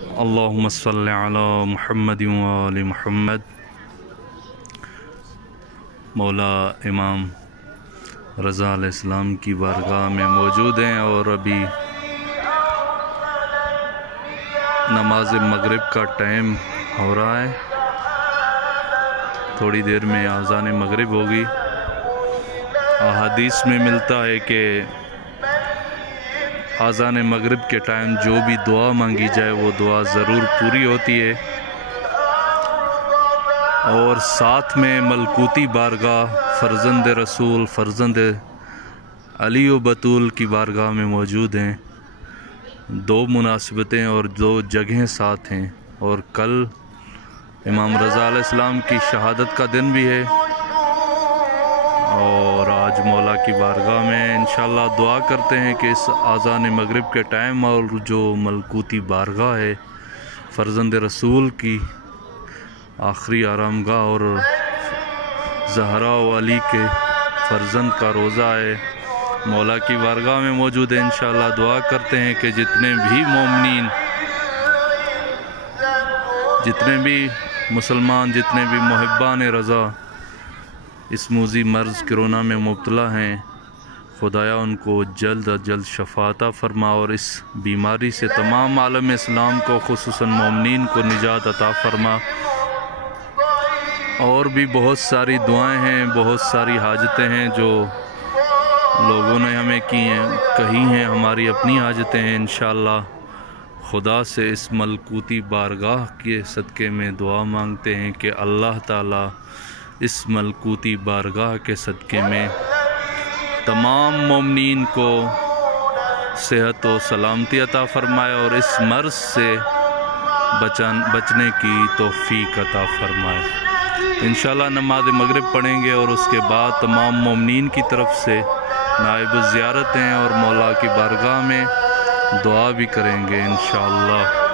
اللہم صلی علی محمد و آل محمد۔ مولا امام رضا علیہ السلام کی بارگاہ میں موجود ہیں اور ابھی نماز مغرب کا ٹائم ہو رہا ہے، تھوڑی دیر میں اذان مغرب ہوگی۔ احادیث میں ملتا ہے کہ اذان مغرب کے ٹائم جو بھی دعا مانگی جائے وہ دعا ضرور پوری ہوتی ہے، اور ساتھ میں ملکوتی بارگاہ فرزند رسول فرزند علی و بطول کی بارگاہ میں موجود ہیں۔ دو مناسبتیں اور دو جگہیں ساتھ ہیں، اور کل امام رضا علیہ السلام کی شہادت کا دن بھی ہے، اور آج مولا کی بارگاہ میں انشاءاللہ دعا کرتے ہیں کہ اس اذان مغرب کے ٹائم اور جو ملکوتی بارگاہ ہے فرزند رسول کی آخری آرامگاہ اور زہرا و علی کے فرزند کا روضہ ہے، مولا کی بارگاہ میں موجود ہے۔ انشاءاللہ دعا کرتے ہیں کہ جتنے بھی مومنین، جتنے بھی مسلمان، جتنے بھی محبان رضا اس موذی مرض کرونا میں مبتلا ہیں، خدایا ان کو جلد از جلد شفا عطا فرما، اور اس بیماری سے تمام عالم اسلام کو خصوصاً مومنین کو نجات عطا فرما۔ اور بھی بہت ساری دعائیں ہیں، بہت ساری حاجتیں ہیں جو لوگوں نے ہمیں کہی ہیں، ہماری اپنی حاجتیں ہیں۔ انشاءاللہ خدا سے اس ملکوتی بارگاہ کے صدقے میں دعا مانگتے ہیں کہ اللہ تعالیٰ اس ملکوتی بارگاہ کے صدقے میں تمام مومنین کو صحت و سلامتی عطا فرمائے، اور اس مرض سے بچنے کی توفیق عطا فرمائے۔ انشاءاللہ نماز مغرب پڑھیں گے، اور اس کے بعد تمام مومنین کی طرف سے نائب زیارت ہیں، اور مولا کی بارگاہ میں دعا بھی کریں گے انشاءاللہ۔